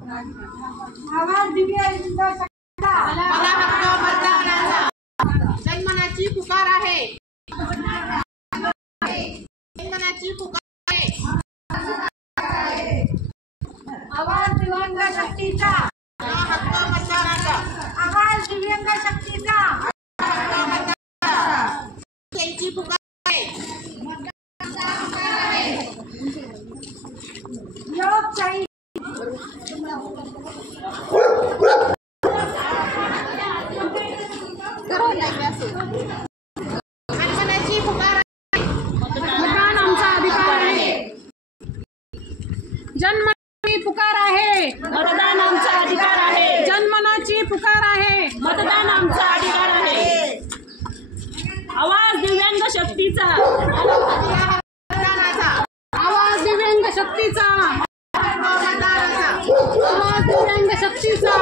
आवाज दिव्यांग शक्तीचा, मला हक्क मतदानाचा, जनमनाची पुकार आहे, जनमनाची पुकार आहे, आवाज दिव्यांग शक्तीचा, मला हक्क मतदानाचा, आवाज दिव्यांग शक्तीचा, त्यांची पुकार आहे, लोकशाही जनमनाची पुकार आहे, मतदान आमचा अधिकार आहे, जनमनाची पुकार आहे, मतदान आमचा अधिकार आहे, जनमनाची पुकार आहे, मतदान आमचा अधिकार आहे, आवाज दिव्यांग शक्तीचा, मतदानाचा, आवाज दिव्यांग शक्तीचा, मतदानाचा, आवाज दिव्यांग शक्तीचा.